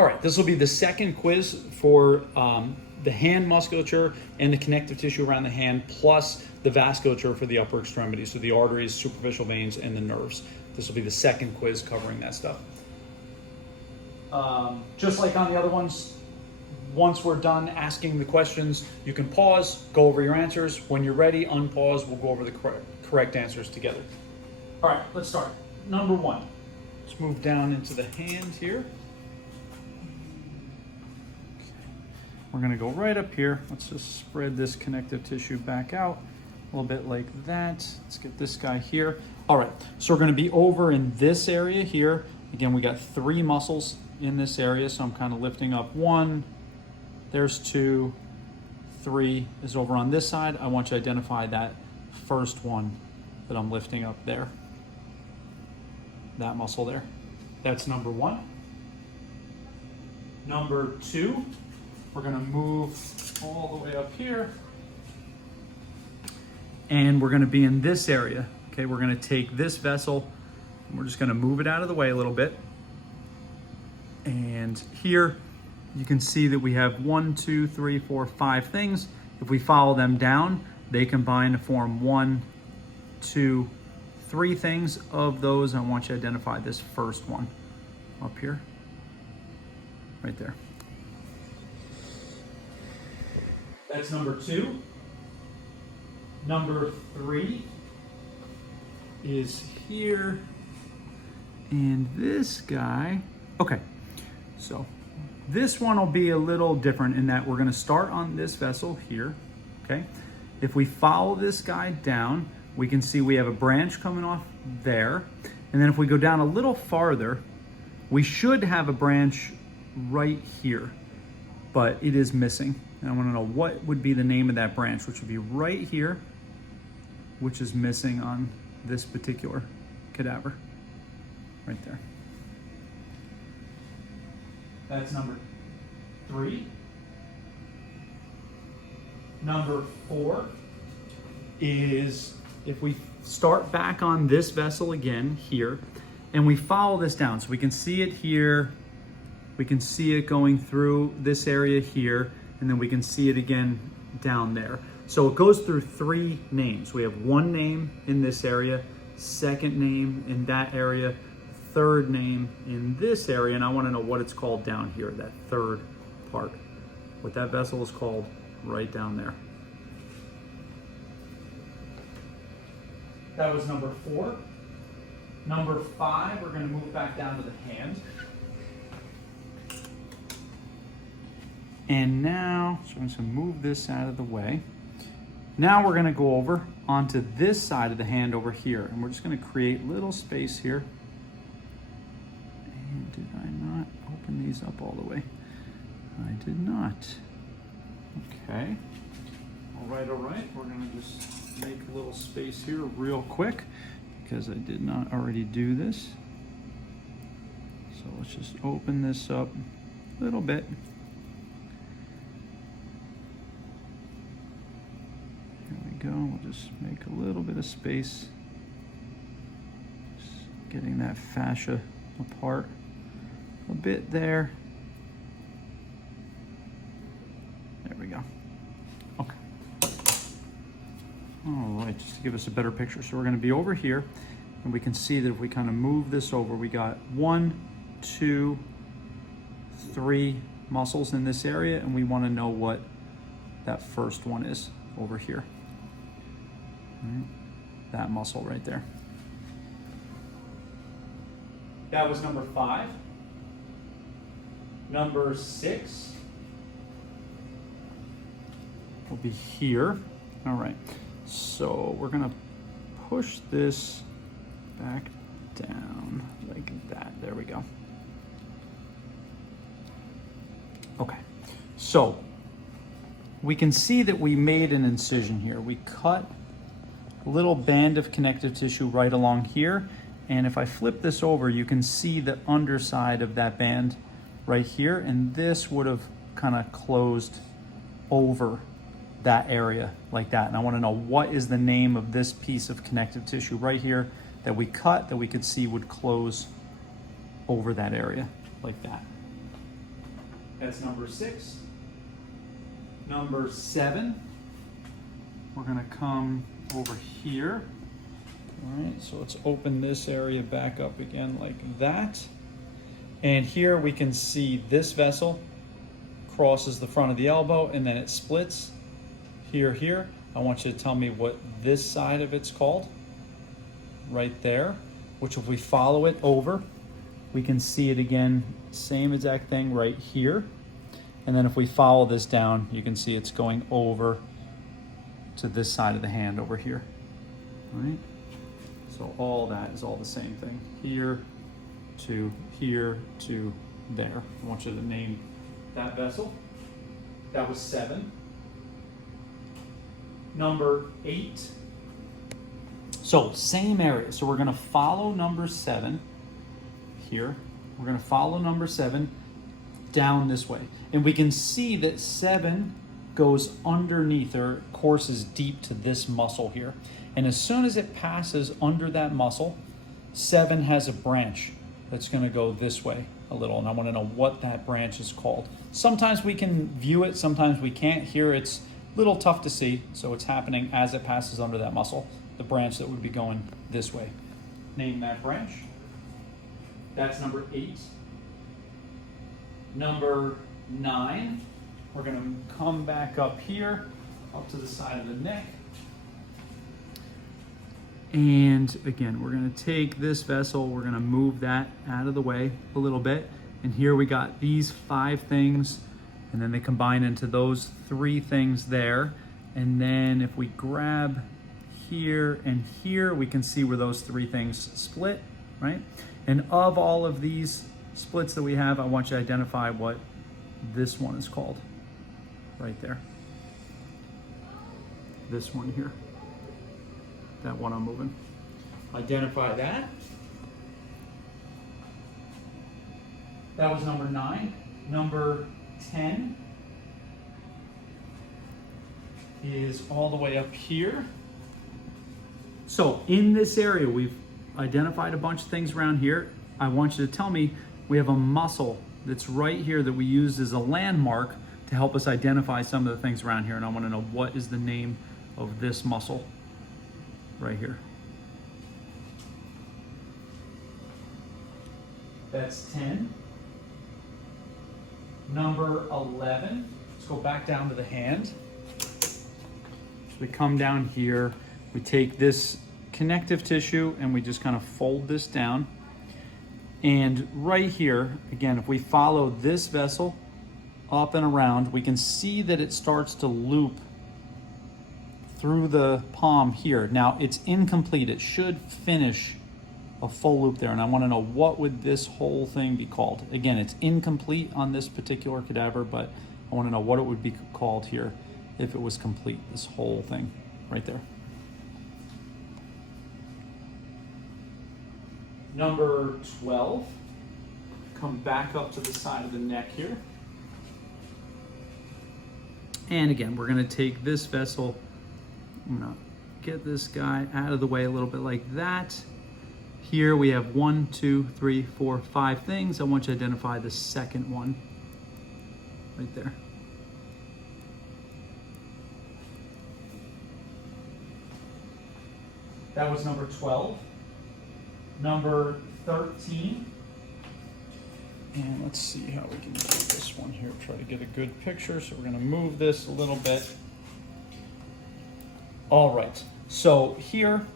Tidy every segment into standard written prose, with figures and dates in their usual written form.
All right, this will be the second quiz for the hand musculature and the connective tissue around the hand, plus the vasculature for the upper extremities, so the arteries, superficial veins, and the nerves. This will be the second quiz covering that stuff. Just like on the other ones, once we're done asking the questions, you can pause, go over your answers. When you're ready, unpause, we'll go over the correct answers together. All right, let's start. Number one, let's move down into the hand here. We're gonna go right up here. Let's just spread this connective tissue back out a little bit like that. Let's get this guy here. All right, so we're gonna be over in this area here. Again, we got 3 muscles in this area, so I'm kind of lifting up 1, there's 2, 3 is over on this side. I want you to identify that first one that I'm lifting up there. That muscle there. That's number 1. Number 2, we're gonna move all the way up here. And we're gonna be in this area. Okay, we're gonna take this vessel and we're just gonna move it out of the way a little bit. And here you can see that we have 1, 2, 3, 4, 5 things. If we follow them down, they combine to form 1, 2, 3 things. Of those, I want you to identify this first one up here, right there. That's number 2. Number 3 is here. And this guy, okay, so this one will be a little different in that we're gonna start on this vessel here, okay? If we follow this guy down, we can see we have a branch coming off there. And then if we go down a little farther, we should have a branch right here, but it is missing. And I wanna know what would be the name of that branch, which would be right here, which is missing on this particular cadaver, right there. That's number 3. Number 4 is if we start back on this vessel again here, and we follow this down. So we can see it here, we can see it going through this area here, and then we can see it again down there. So it goes through 3 names. We have 1 name in this area, 2nd name in that area, 3rd name in this area, and I want to know what it's called down here, that 3rd part. What that vessel is called right down there. That was number 4. Number 5, we're going to move back down to the hand. And now, so I'm just going to move this out of the way. Now we're going to go over onto this side of the hand over here, and we're just going to create little space here. And did I not open these up all the way? I did not. Okay. All right. We're going to just make a little space here real quick because I did not already do this. So let's just open this up a little bit. Here we go. We'll just make a little bit of space. Just getting that fascia apart a bit there. There we go. Okay. All right, just to give us a better picture. So we're going to be over here, and we can see that if we kind of move this over, we got 1, 2, 3 muscles in this area, and we want to know what that first one is over here. All right. That muscle right there. That was number 5. Number 6 will be here. All right, so we're gonna push this back down like that. There we go. Okay, so we can see that we made an incision here. We cut a little band of connective tissue right along here. And if I flip this over, you can see the underside of that band right here. And this would have kind of closed over that area like that. And I want to know what is the name of this piece of connective tissue right here that we cut that we could see would close over that area like that. That's number 6. Number 7, we're gonna come over here. All right, so let's open this area back up again like that. And here we can see this vessel crosses the front of the elbow and then it splits here. I want you to tell me what this side of it's called. Right there, which if we follow it over, we can see it again, same exact thing right here. And then if we follow this down, you can see it's going over to this side of the hand over here, right? So all that is all the same thing, here to there. I want you to name that vessel. That was 7. Number 8. So same area. So we're going to follow number 7 here. We're going to follow number 7 down this way. And we can see that 7 goes underneath or courses deep to this muscle here. And as soon as it passes under that muscle, 7 has a branch that's going to go this way a little. And I want to know what that branch is called. Sometimes we can view it, sometimes we can't. Here it's a little tough to see. So it's happening as it passes under that muscle. The branch that would be going this way. Name that branch. That's number 8. Number 9, we're going to come back up here, up to the side of the neck. And again, we're going to take this vessel, we're going to move that out of the way a little bit. And here we got these 5 things, and then they combine into those 3 things there. And then if we grab here and here, we can see where those 3 things split, right? And of all of these splits that we have, I want you to identify what this one is called, right there. This one here, that one I'm moving. Identify that. That was number 9. Number 10 is all the way up here. So in this area, we've identified a bunch of things around here. I want you to tell me, we have a muscle that's right here that we use as a landmark to help us identify some of the things around here. And I want to know, what is the name of this muscle right here? That's 10. Number 11, let's go back down to the hand. So we come down here, we take this connective tissue and we just kind of fold this down. And right here, again, if we follow this vessel up and around, we can see that it starts to loop through the palm here. Now it's incomplete, it should finish a full loop there. And I want to know, what would this whole thing be called? Again, it's incomplete on this particular cadaver, but I want to know what it would be called here if it was complete, this whole thing right there. Number 12, come back up to the side of the neck here. And again, we're going to take this vessel, I'm going to get this guy out of the way a little bit like that. Here we have 1, 2, 3, 4, 5 things. I want you to identify the second one right there. That was number 12. Number 13. And let's see how we can do this one here. Try to get a good picture. So we're going to move this a little bit. All right. So here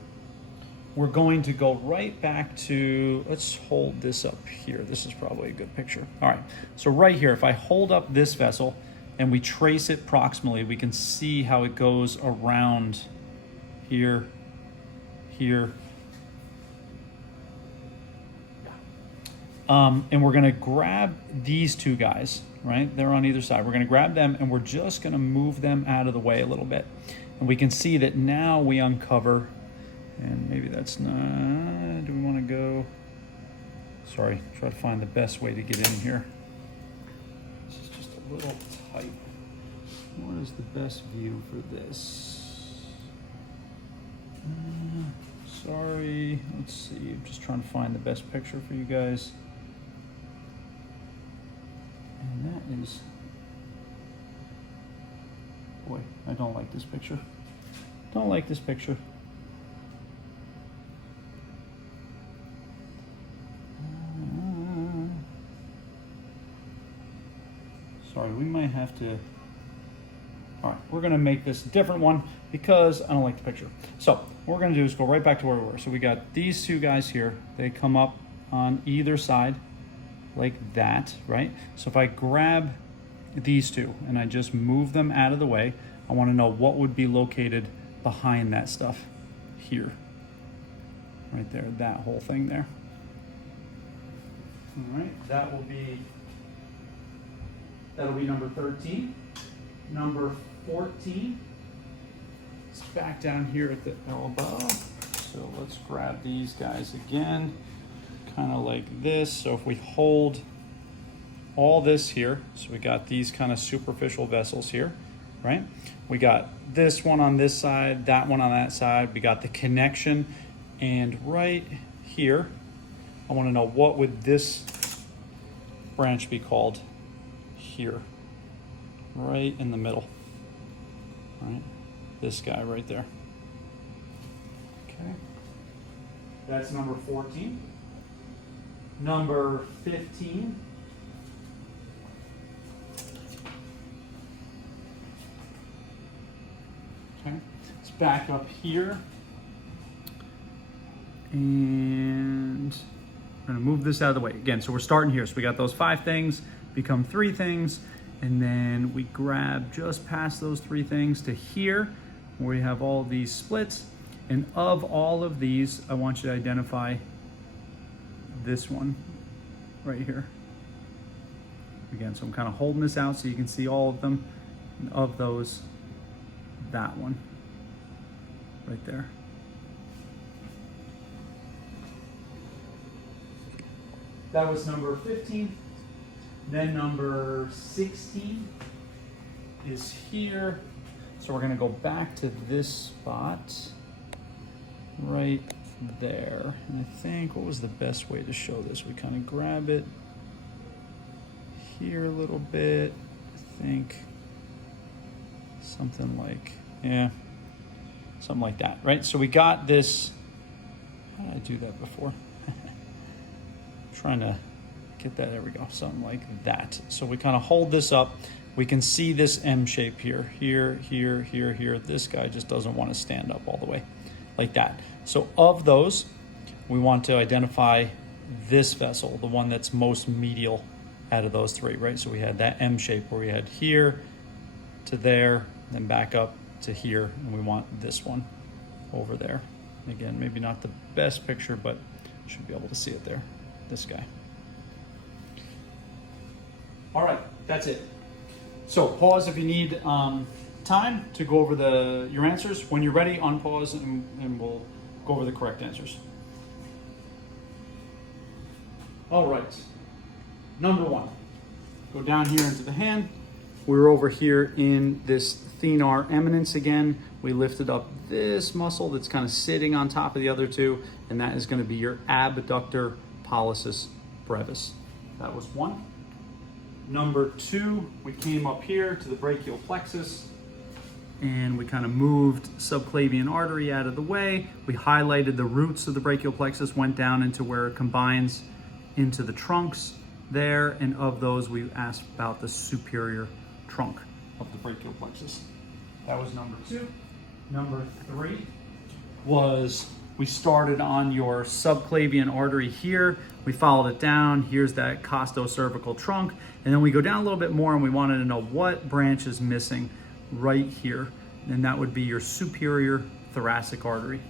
we're going to go right back to, let's hold this up here. This is probably a good picture. All right. So right here, if I hold up this vessel and we trace it proximally, we can see how it goes around here, here. And we're going to grab these 2 guys, right? They're on either side. We're going to grab them and we're just going to move them out of the way a little bit. And we can see that now we uncover, and maybe that's not, do we want to go, sorry, try to find the best way to get in here. This is just a little tight. What is the best view for this? Sorry, let's see, I'm just trying to find the best picture for you guys. And that is, boy, I don't like this picture. Don't like this picture. Sorry, we might have to, all right, we're gonna make this a different one because I don't like the picture. So what we're gonna do is go right back to where we were. So we got these two guys here. They come up on either side like that, right? So if I grab these two and I just move them out of the way, I wanna know what would be located behind that stuff here. Right there, that whole thing there. All right, that'll be number 13. Number 14 is back down here at the elbow. So let's grab these guys again, kind of like this. So if we hold all this here, so we got these kind of superficial vessels here, right? We got this one on this side, that one on that side. We got the connection, and right here, I want to know what would this branch be called here, right in the middle, right? This guy right there. Okay, that's number 14. Number 15. Okay, let's back up here. And we're gonna move this out of the way. Again, so we're starting here. So we got those 5 things, become 3 things, and then we grab just past those 3 things to here, where we have all these splits. And of all of these, I want you to identify this one right here. Again, so I'm kind of holding this out so you can see all of them. And of those, that one right there. That was number 15. Then number 16 is here. So we're gonna go back to this spot right there. And I think, what was the best way to show this? We kind of grab it here a little bit. I think something like, yeah, something like that, right? So we got this, how did I do that before? Trying to get that, there we go, something like that. So we kind of hold this up. We can see this M shape here, here, here, here, here. This guy just doesn't want to stand up all the way, like that. So of those, we want to identify this vessel, the one that's most medial out of those 3, right? So we had that M shape where we had here to there, then back up to here, and we want this one over there. Again, maybe not the best picture, but you should be able to see it there. This guy. All right, that's it. So pause if you need time to go over your answers. When you're ready, unpause and we'll go over the correct answers. All right, number 1, go down here into the hand. We're over here in this thenar eminence again. We lifted up this muscle that's kind of sitting on top of the other 2, and that is going to be your abductor pollicis brevis. That was 1. Number 2, we came up here to the brachial plexus and we kind of moved subclavian artery out of the way. We highlighted the roots of the brachial plexus, went down into where it combines into the trunks there, and of those we asked about the superior trunk of the brachial plexus. That was number 2. Number 3 was, we started on your subclavian artery here. We followed it down. Here's that costocervical trunk. And then we go down a little bit more and we wanted to know what branch is missing right here. And that would be your superior thoracic artery.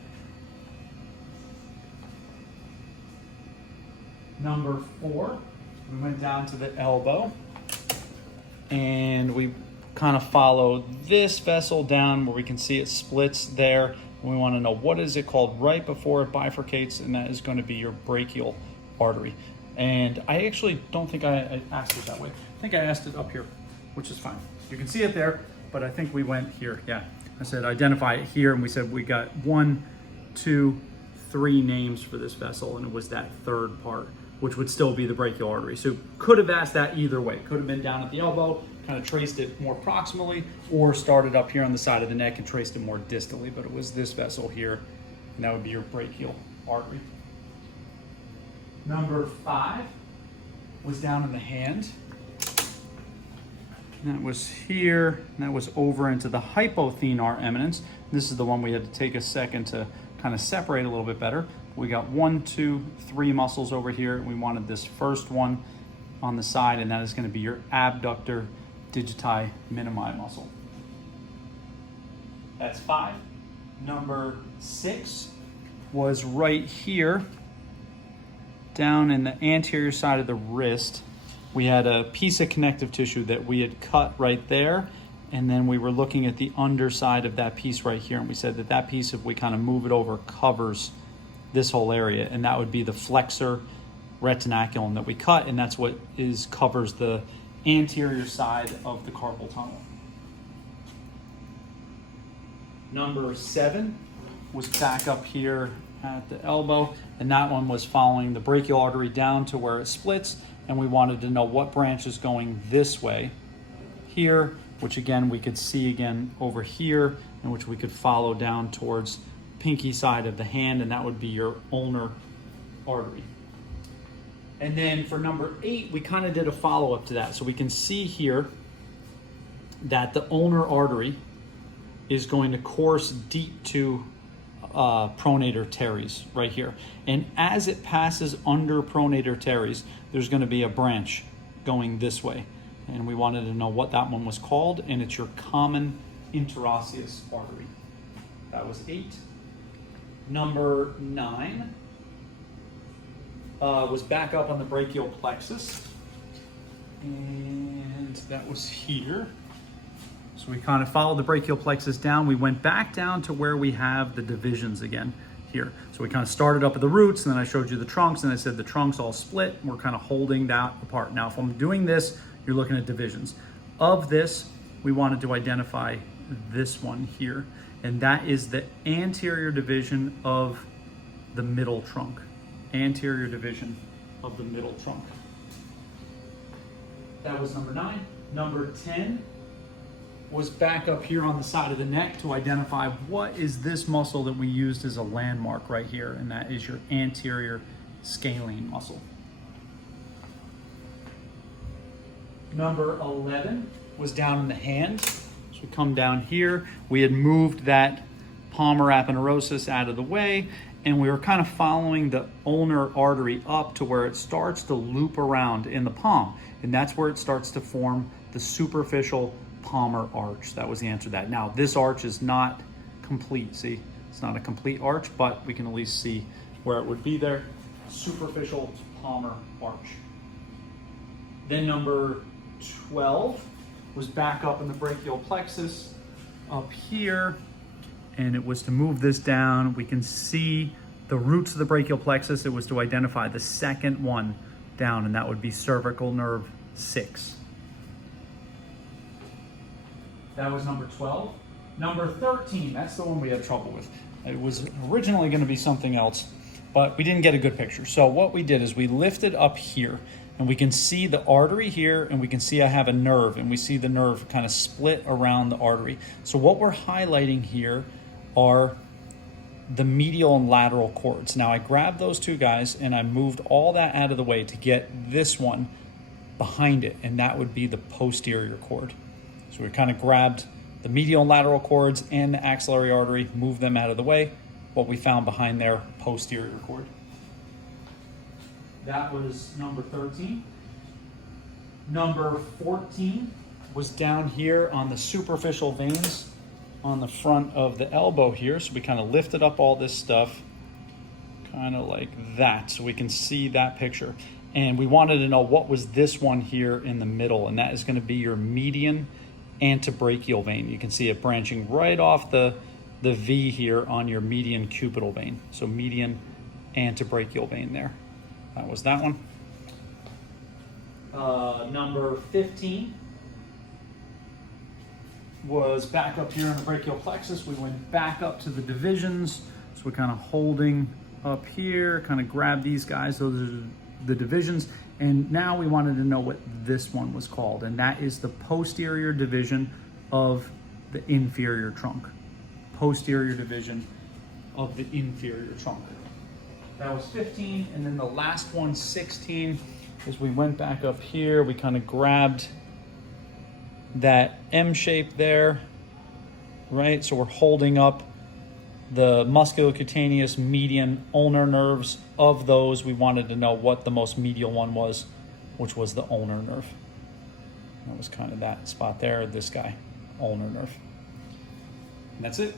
Number 4, we went down to the elbow and we kind of followed this vessel down where we can see it splits there. We want to know what is it called right before it bifurcates, and that is going to be your brachial artery. And I actually don't think I asked it that way. I think I asked it up here, which is fine. You can see it there, but I think we went here. Yeah, I said identify it here, and we said we got 1, 2, 3 names for this vessel, and it was that 3rd part which would still be the brachial artery. So could have asked that either way. Could have been down at the elbow, kind of traced it more proximally, or started up here on the side of the neck and traced it more distally, but it was this vessel here, and that would be your brachial artery. Number 5 was down in the hand. And that was here, and that was over into the hypothenar eminence. This is the one we had to take a second to kind of separate a little bit better. We got 1, 2, 3 muscles over here. We wanted this first one on the side, and that is going to be your abductor digiti minimi muscle. That's 5. Number 6 was right here, down in the anterior side of the wrist. We had a piece of connective tissue that we had cut right there, and then we were looking at the underside of that piece right here, and we said that that piece, if we kind of move it over, covers this whole area, and that would be the flexor retinaculum that we cut, and that's what covers the anterior side of the carpal tunnel. Number 7 was back up here at the elbow, and that one was following the brachial artery down to where it splits, and we wanted to know what branch is going this way here, which again we could see again over here, and which we could follow down towards pinky side of the hand, and that would be your ulnar artery. And then for number 8, we kind of did a follow-up to that. So we can see here that the ulnar artery is going to course deep to pronator teres right here. And as it passes under pronator teres, there's going to be a branch going this way. And we wanted to know what that one was called, and it's your common interosseous artery. That was 8. Number 9 was back up on the brachial plexus, and that was here. So we kind of followed the brachial plexus down. We went back down to where we have the divisions again here. So we kind of started up at the roots, and then I showed you the trunks, and I said the trunks all split. We're kind of holding that apart. Now, if I'm doing this, you're looking at divisions. Of this, we wanted to identify this one here, and that is the anterior division of the middle trunk. Anterior division of the middle trunk. That was number 9. Number 10 was back up here on the side of the neck to identify what is this muscle that we used as a landmark right here, and that is your anterior scalene muscle. Number 11 was down in the hand. So we come down here. We had moved that palmar aponeurosis out of the way, and we were kind of following the ulnar artery up to where it starts to loop around in the palm, and that's where it starts to form the superficial palmar arch. That was the answer to that. Now, this arch is not complete. See, it's not a complete arch, but we can at least see where it would be there. Superficial palmar arch. Then number 12 was back up in the brachial plexus up here, and it was to move this down. We can see the roots of the brachial plexus. It was to identify the second one down, and that would be cervical nerve 6. That was number 12. Number 13, that's the one we had trouble with. It was originally going to be something else, but we didn't get a good picture. So what we did is we lifted up here, and we can see the artery here, and we can see I have a nerve, and we see the nerve kind of split around the artery. So what we're highlighting here are the medial and lateral cords. Now I grabbed those two guys, and I moved all that out of the way to get this one behind it, and that would be the posterior cord. So we kind of grabbed the medial and lateral cords and the axillary artery, moved them out of the way. What we found behind there, posterior cord. That was number 13. Number 14 was down here on the superficial veins on the front of the elbow here. So we kind of lifted up all this stuff, kind of like that, so we can see that picture. And we wanted to know what was this one here in the middle, and that is going to be your median antebrachial vein. You can see it branching right off the V here on your median cubital vein. So median antebrachial vein there. That was that one. Number 15 was back up here in the brachial plexus. We went back up to the divisions. So we're kind of holding up here, kind of grab these guys. Those are the divisions. And now we wanted to know what this one was called, and that is the posterior division of the inferior trunk. Posterior division of the inferior trunk. That was 15, and then the last one, 16, is we went back up here, we kind of grabbed that M shape there, right? So we're holding up the musculocutaneous median ulnar nerves. Of those, we wanted to know what the most medial one was, which was the ulnar nerve. That was kind of that spot there, this guy, ulnar nerve. And that's it.